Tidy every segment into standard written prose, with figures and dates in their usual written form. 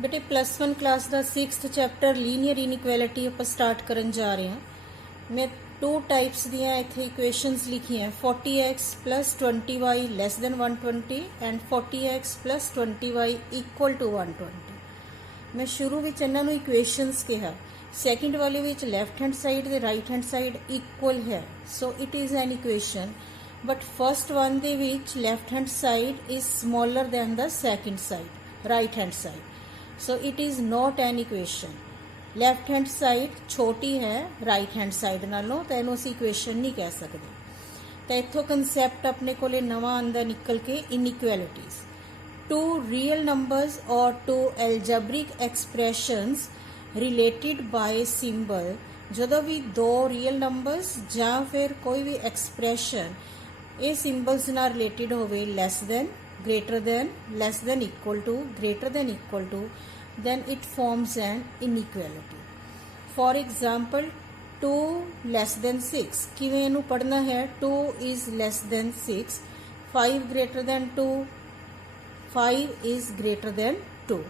बेटे +1 क्लास का 6th chapter linear inequality आप स्टार्ट करन जा रहे हैं। मैं 2 टाइप्स दियाँ इत्थे इक्वेशनस लिखी हैं 40x + 20y < 120 एंड 40x + 20y = 120। मैं शुरू में इन्हां नूं इक्वेशनस कहा, सैकेंड वाले विच लैफ्ट हैंड साइड ते राइट हैंड साइड इक्वल है, so it is an equation. But first one they which left hand side is smaller than the second side right hand side, so it is not an equation. Left hand side छोटी है right hand side नालों, तो इनू असीं इक्वेशन नहीं कह सकते। तो इत्थों कंसैप्ट अपने को नवा आंदा निकल के इनइक्वैलिटीज़। टू रियल नंबर्स और two algebraic expressions related by symbol, जदों भी दो रियल नंबर्स ਜਾਂ फिर कोई भी एक्सप्रैशन ये सिंबल्स नाल रिलेटिड होवे less than, greater than, less than equal to, greater than equal to, then it forms an inequality. For example, 2 less than 6 किवें इनू पढ़ना है, 2 is less than 6, 5 greater than 2, 5 is greater than 2.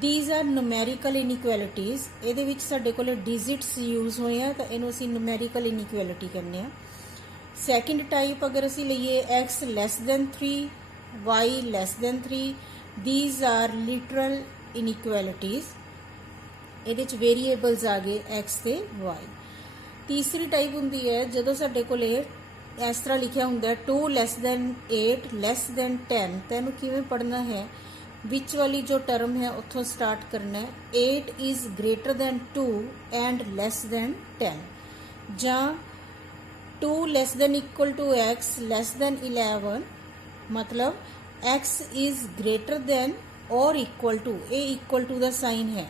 These are numerical inequalities। ਇਹਦੇ ਵਿੱਚ ਸਾਡੇ ਕੋਲ digits use ਹੋਏ ਆ, ਤਾਂ ਇਹਨੂੰ ਅਸੀਂ numerical inequality ਕਹਿੰਦੇ ਆ। ਸੈਕਿੰਡ ਟਾਈਪ ਅਗਰ ਅਸੀਂ ਲਈਏ x less than 3, y less than 3, these are literal inequalities। ਇਹਦੇ ਚ ਵੇਰੀਏਬਲਸ ਆ ਗਏ x ਤੇ y। ਤੀਸਰੀ ਟਾਈਪ ਹੁੰਦੀ ਹੈ ਜਦੋਂ ਸਾਡੇ ਕੋਲੇ ਇਸ ਤਰ੍ਹਾਂ ਲਿਖਿਆ ਹੁੰਦਾ 2 less than 8 less than 10, ਤਾਂ ਇਹਨੂੰ ਕਿਵੇਂ ਪੜ੍ਹਨਾ ਹੈ, ਵਿੱਚ ਵਾਲੀ ਜੋ ਟਰਮ ਹੈ ਉੱਥੋਂ ਸਟਾਰਟ ਕਰਨਾ ਹੈ, 8 is greater than 2 and less than 10, ਜਾਂ 2 less than equal to x less than 11, मतलब x is greater than or equal to, a equal to ਦਾ साइन है,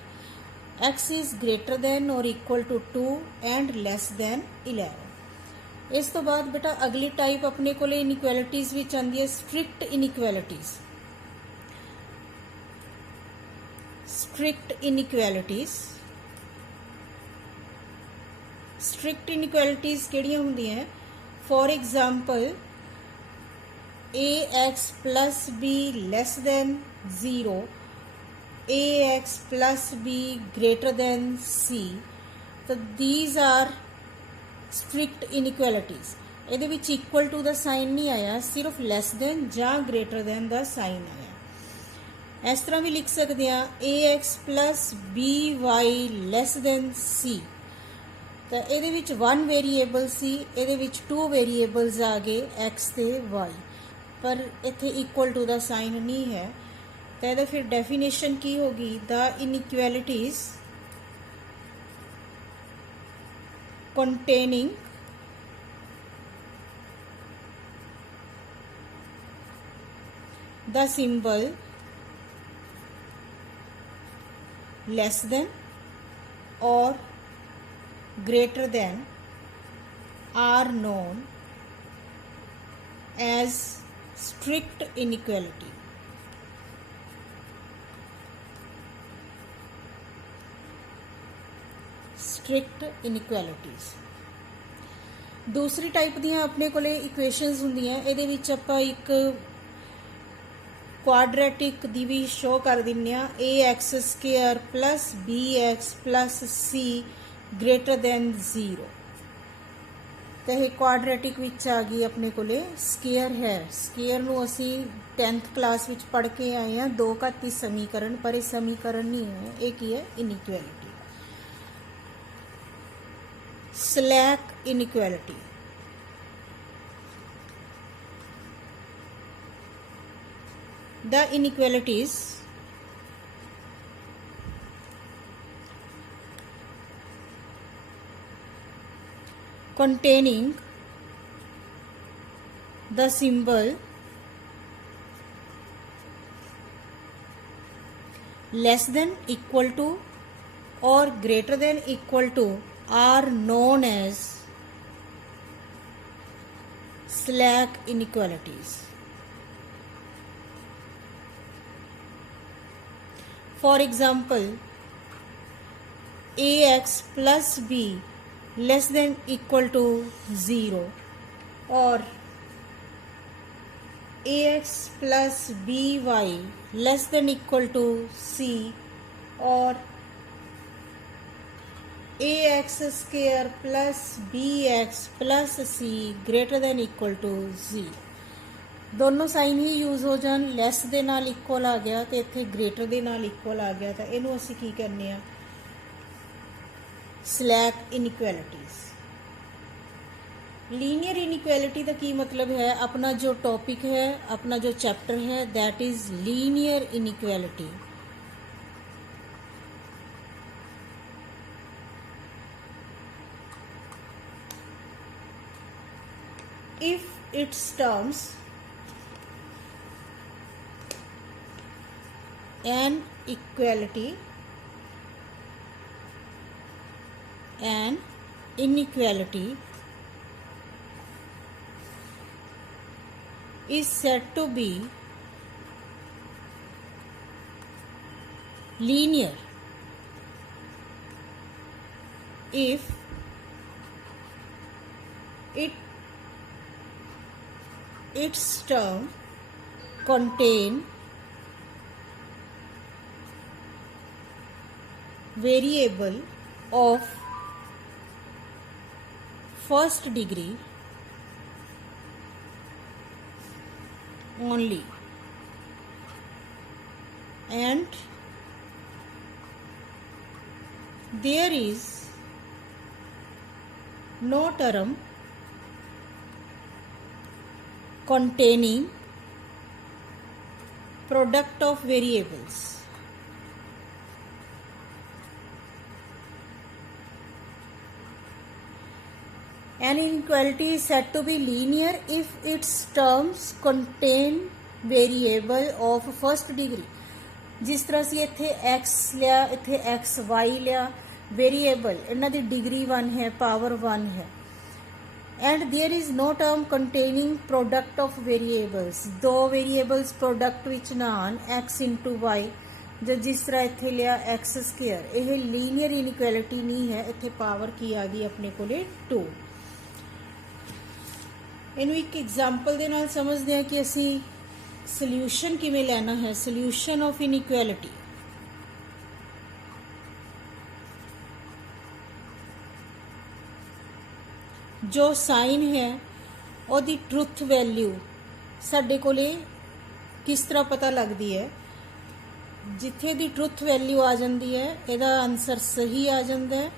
x is greater than or equal to 2 and less than 11। इस तो बाद बेटा अगली टाइप अपने को इनइक्वैलिटीज़ विच आंदी है स्ट्रिक्ट इनइक्वैलिटीज़। स्ट्रिक्ट इनइक्वैलिटीज़, स्ट्रिक्ट इनइक्वैलिटीज़ किहड़ियां हुंदियां हैं, for example ax plus b less than 0, ax plus b greater than c, तो these are strict inequalities। ਇਹਦੇ ਵਿੱਚ equal to ਦਾ साइन नहीं आया, सिर्फ less than ਜਾਂ greater than ਦਾ साइन आया। इस तरह भी लिख सकते हैं ax plus by less than c, तो ਇਹਦੇ ਵਿੱਚ 1 वेरीएबल सी, ਇਹਦੇ ਵਿੱਚ 2 वेरीएबल्स आ गए x ਤੇ y, पर इत्थे इक्वल टू द साइन नहीं है, तो यह फिर डेफिनेशन की होगी, the inequalities containing the symbol less than और greater than are known as strict inequality। strict inequalities। दूसरी टाइप दियाँ अपने कोले इक्वेशनस हुंदियां, ਇਹਦੇ ਵਿੱਚ ਆਪਾਂ ਇੱਕ ਕੁਆਡਰੈਟਿਕ ਦੀ ਵੀ ਸ਼ੋ ਕਰ ਦਿੰਨੇ ਆ, ax² plus bx plus c greater than 0। तो यह कुआड्रेटिक विच आ गई अपने कोले स्केयर है। स्केयर नूं असी 10th क्लास विच पढ़ के आए हैं, 2 घाती समीकरण, पर यह समीकरण नहीं है, ये की है inequality. Slack inequality, the inequalities containing the symbol less than equal to or greater than equal to are known as slack inequalities। For example, ax plus b less than equal to 0 और ax plus by less than equal to c और ax square plus bx plus c greater than equal to z। दोनों sign ही use हो जान, लैस दे नाल इक्वल आ गया तो इत्थे ग्रेटर दे नाल इक्वल आ गया, तो इनू असी की करने आ स्लैक इनइक्वैलिटीज। लीनियर इनइक्वैलिटी का की मतलब है, अपना जो टॉपिक है, अपना जो चैप्टर है, that is linear inequality. If it's terms an equality an inequality is said to be linear if its term contain variable of first degree only and there is no term containing product of variables। An inequality is said to be linear if its terms contain variable of first degree। जिस तरह से इत्थे x लिया, इत्थे x y लिया, वेरिएबल इन्हां दी डिग्री 1 है, power 1 है। And there is no term containing product of variables, दो वेरिएबल्स प्रोडक्ट विच ना आन x इंटू वाई, जो जिस तरह इत्थे लिया x स्क्वायर, यह लीनियर इनइक्वैलिटी नहीं है। इत्थे पावर की आ गई अपने कोले 2। इनू एक एग्जाम्पल दे नाल समझते हैं कि असी सल्यूशन किवें लैना है। सल्यूशन ऑफ इनइक्वैलिटी, जो साइन है ओदी ट्रुथ वैल्यू साडे कोले किस तरह पता लगती है। जिथे दी ट्रुथ वैल्यू आ जाती है, इहदा आंसर सही आ जाता है,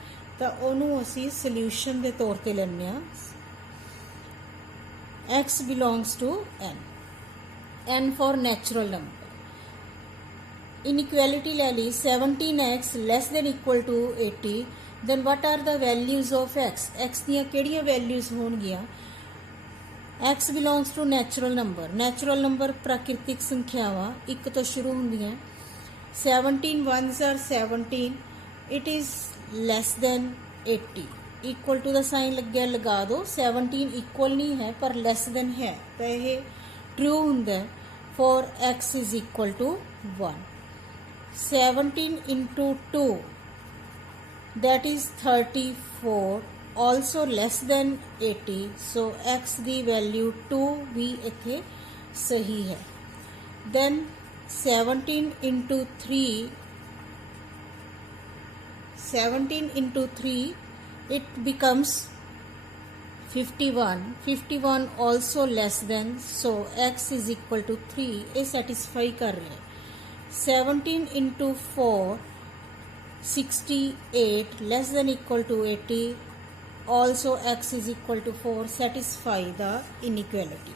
तो उहनूं असी सल्यूशन के तौर पर लैने आ। x belongs to n for natural number। inequality ले ली 17x less than equal to 80, then what are the values of x? x दियां केड़ियां values होणगियां? x belongs to natural number। natural number प्राकृतिक संख्यावां एक तो शुरू होंदियां। 17 ones are 17, it is less than 80। Equal to the sign लग गया, लगा दो। 17 इक्वल नहीं है पर लेस देन है, तो यह ट्रू होंगे for x is equal to 1। 17 into 2 that is 34, also less than 80, so x की वैल्यू 2 भी इत्थे सही है। Then 17 into 3, 17 into 3 it becomes 51, 51 also less than, so x is equal to 3, ये satisfy कर रहे हैं। 17 into 4 68 less than equal to 80, also x is equal to 4, satisfy the inequality।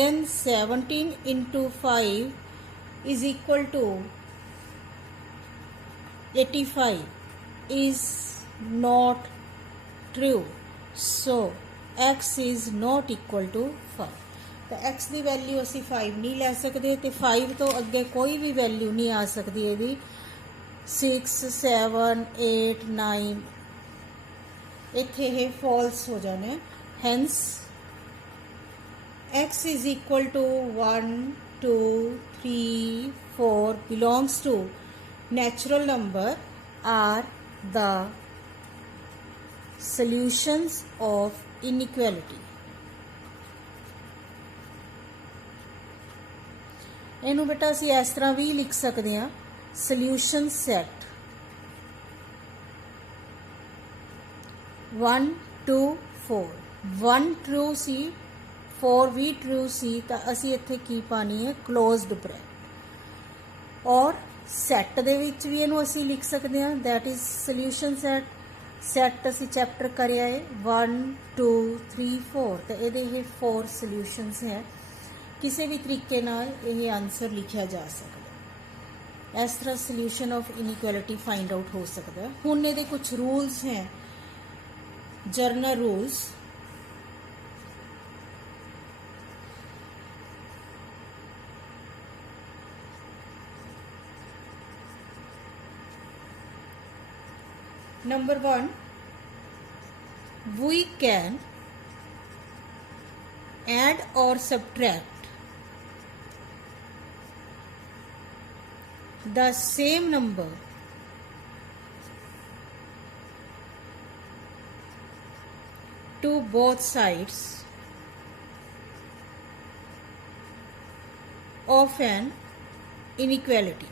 then 17 into 5 is equal to 85 is not true, so x is not equal to 5। तो x की वैल्यू असी 5 नहीं ले सकते, तो 5 तो अगे कोई भी वैल्यू नहीं आ सकती। यदि 6 7 8 9 इत्थे ये फॉल्स हो जाने। Hence x is equal to 1 2 3 4 belongs to natural number are the solutions of inequality। इनू बेटा असी इस तरह भी लिख सकते हैं solution set 1 2 4 1 ट्रू सी 4 भी ट्रू सी तो असी इत्थे की पानी है क्लोज्ड ब्रैकेट और सैट दे विच भी इहनूं असी लिख सकते हैं that is solution set set असी चैप्टर करिया है 1 2 3 4 तो ये 4 सॉल्यूशंस है किसी भी तरीके नाल ये आंसर लिखा जा सकता है। इस तरह solution of inequality find out हो सकता है। हुण इहदे कुछ रूल्स हैं journal rules Number 1, we can add or subtract the same number to both sides of an inequality.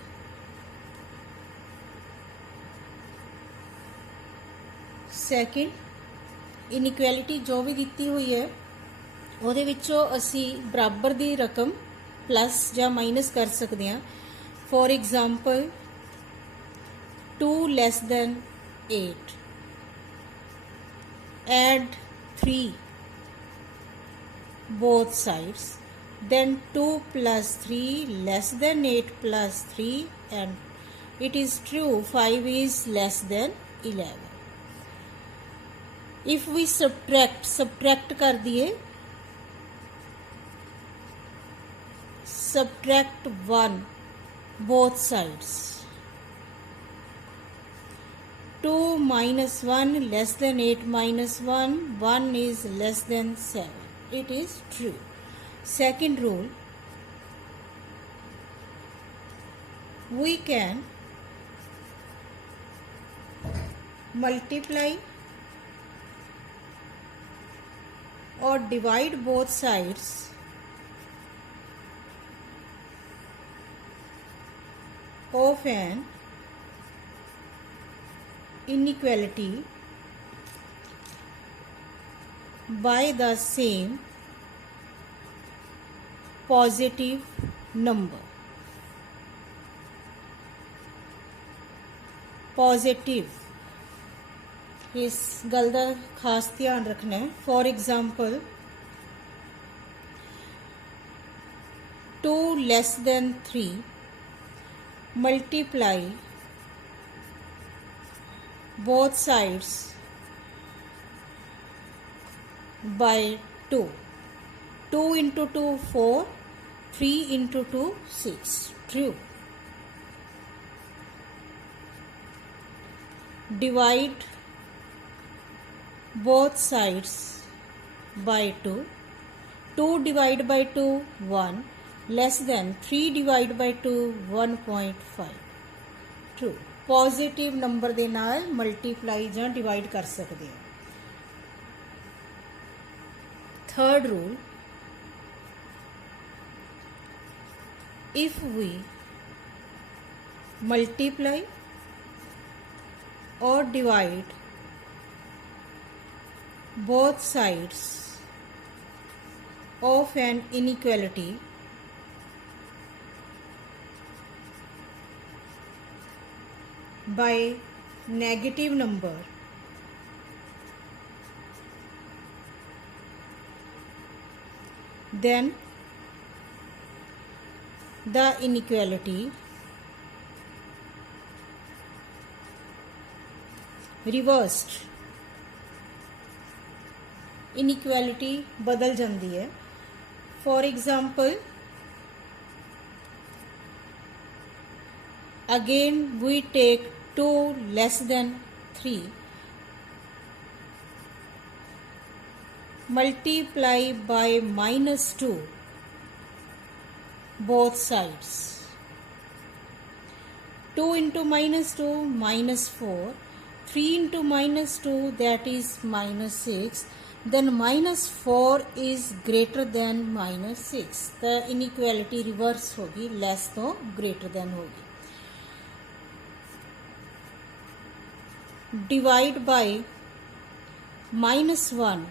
Second inequality जो भी दी हुई है ਉਹਦੇ ਵਿੱਚੋਂ ਅਸੀਂ बराबर की रकम प्लस या माइनस कर सकते हैं। फॉर एग्जाम्पल 2 less than 8 add 3 both sides then 2 plus 3 less than 8 plus 3 and it is true 5 is less than 11। If we subtract कर दिए subtract 1 both sides 2 minus 1 less than 8 minus 1 1 is less than 7 it is true। second rule we can multiply or divide both sides of an inequality by the same positive number। positive इस गल का खास ध्यान रखना है। For example 2 less than 3 multiply both sides by 2 2 into 2 4 3 into 2 6 true. Divide both sides by 2 2 divided by 2 1 less than 3 divided by 2 1.5 true। Positive number दे नाल multiply या डिवाइड कर सकते हैं। Third rule if we multiply और divide both sides of an inequality by negative number then the inequality reversed inequality बदल जाती है। For example again we take 2 less than 3 multiply by -2 both sides 2 into -2 -4 3 into -2 that is -6 then -4 is greater than -6 the inequality reverse होगी लेस तो greater than होगी। divide by -1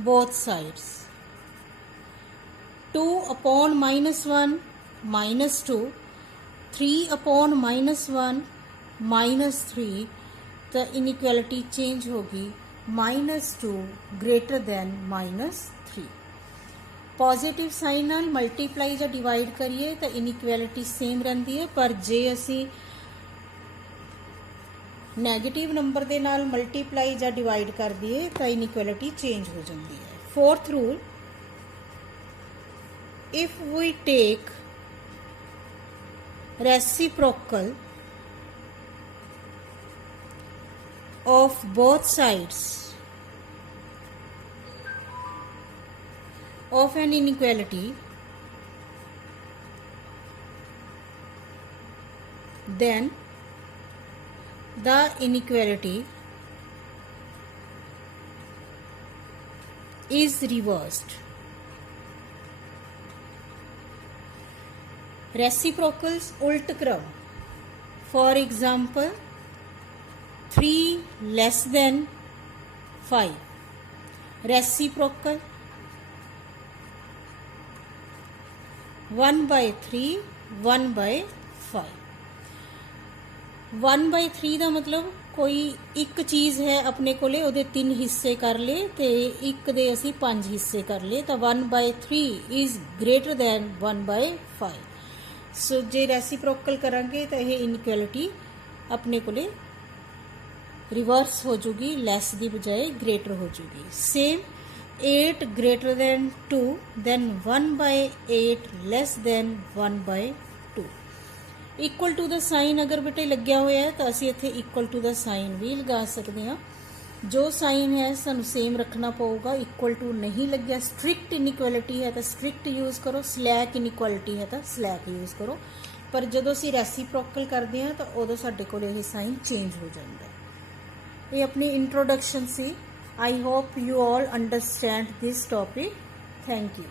both sides. 2 upon -1 -2, 3 upon -1 -3, the inequality change होगी -2 greater than -3. Positive sign नाल मल्टीप्लाई ਜਾਂ डिवाइड करिए तो inequality same रहिंदी है, पर जे असी नैगेटिव नंबर दे नाल मल्टीप्लाई ਜਾਂ डिवाइड कर दिए तो इनइक्वैलिटी चेंज हो जाती है. Fourth rule, if we take reciprocal of both sides of an inequality, then the inequality is reversed. Reciprocals उल्ट क्रम. For example, 3 less than 5. Reciprocal 1/3 1/5. 1/3 ਦਾ मतलब कोई एक चीज़ है अपने कोले ਉਹਦੇ 3 हिस्से कर ले ਤੇ ਇੱਕ ਦੇ ਅਸੀਂ 5 हिस्से कर ले ਤਾਂ 1/3 is greater than 1/5. सो जे रेसिप्रोकल करांगे ਤਾਂ ਇਹ ਇਨਇਕੁਐਲਿਟੀ अपने कोले रिवर्स हो जाएगी, लैस की बजाय ग्रेटर हो जाएगी. Same 8 greater than 2, then 1/8 less than 1/2. Equal to the sign अगर बेटे लग्या होया है तो असी इत्थे इक्वल टू द साइन भी लगा सकते हैं. जो साइन है सानू सेम रखना पऊगा. इक्वल टू नहीं लग्या, स्ट्रिक्ट इनइक्वैलिटी है तो स्ट्रिक्ट यूज़ करो, स्लैक इनइक्वैलिटी है तो स्लैक यूज़ करो. पर जदों असी रेसिप्रोकल करते हैं तो उदों साडे कोल यह साइन चेंज हो जाता है. ये अपनी इंट्रोडक्शन सी. I hope you all understand this topic. Thank you.